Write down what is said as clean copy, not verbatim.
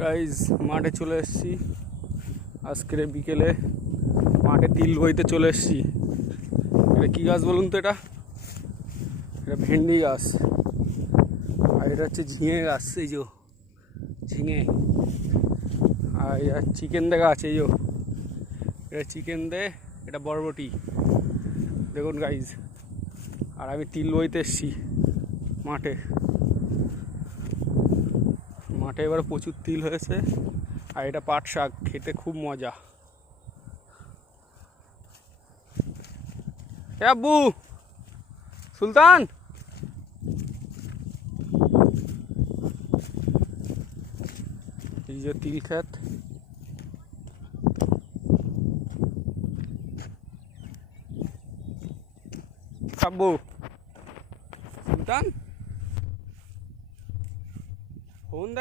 Guys মাঠে চলে এসেছি আজকের বিকেলে। মাঠে তিল বইতে চলে এসেছি। এটা কী গাছ বলুন তো? এটা ভেন্ডি গাছ, আর এটা হচ্ছে ঝিঙে গাছ। এই যে ঝিঙে, আর এটা চিকেন দে গাছ। এই যে এটা চিকেন দে, এটা বরবটি। দেখুন গাইজ, আর আমি তিল বইতে এসেছি মাঠে। মাঠে এবার প্রচুর তিল হয়েছে, আর এটা পাট শাক, খেতে খুব মজা। এ আব্বু, সুলতান, এই যে তিল ক্ষেত। আব্বু, সুলতান, ফোন দেখ।